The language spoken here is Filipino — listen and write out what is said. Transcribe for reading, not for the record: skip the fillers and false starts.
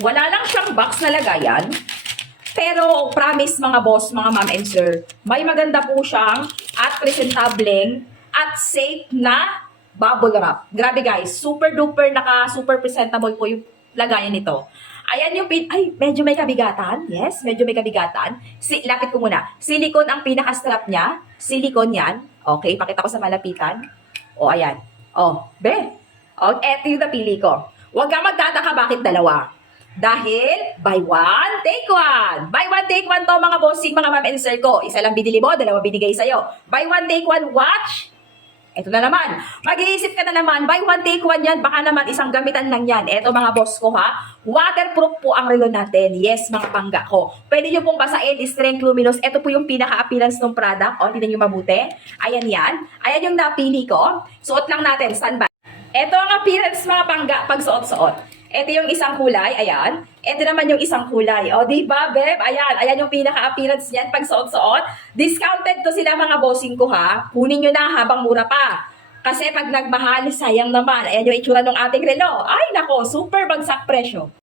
Wala lang siyang box na lagayan. Pero promise mga boss, mga ma'am and sir, may maganda po siyang at presentableng at safe na bubble wrap. Grabe guys, super duper super presentable po yung lagayan nito. Ayan yung ay, medyo may kabigatan. Yes, medyo may kabigatan. Lapit ko muna. Silicone ang pinaka-strap niya. Silicone yan. Okay, pakita ko sa malapitan. O, ayan. O, be. O, eto yung napili ko. Huwag kang magtataka bakit dalawa. Dahil, buy one, take one. Buy one, take one to mga bossing, mga ma'am and sir ko. Isa lang binili mo, dalawa binigay sa'yo. Buy one, take one, watch. Ito na naman. Mag-iisip ka na naman, buy one, take one yan. Baka naman isang gamitan lang yan. Ito mga boss ko ha. Waterproof po ang relo natin. Yes, mga pangga ko. Pwede nyo pong basain, strength luminous. Ito po yung pinaka-appearance ng product. O, tingnan nyo mabuti. Ayan yan. Ayan yung napili ko. Suot lang natin, standby. Ito ang appearance mga pangga pag suot-suot. Ito yung isang kulay, ayan. Ito naman yung isang kulay. O, diba, beb? Ayan, ayan yung pinaka-appearance niyan pag suot-suot. Discounted to sila mga bossing ko ha. Kunin nyo na habang mura pa. Kasi pag nagmahal, sayang naman. Ayan yung itsura ng ating relo. Ay, nako, super bagsak presyo.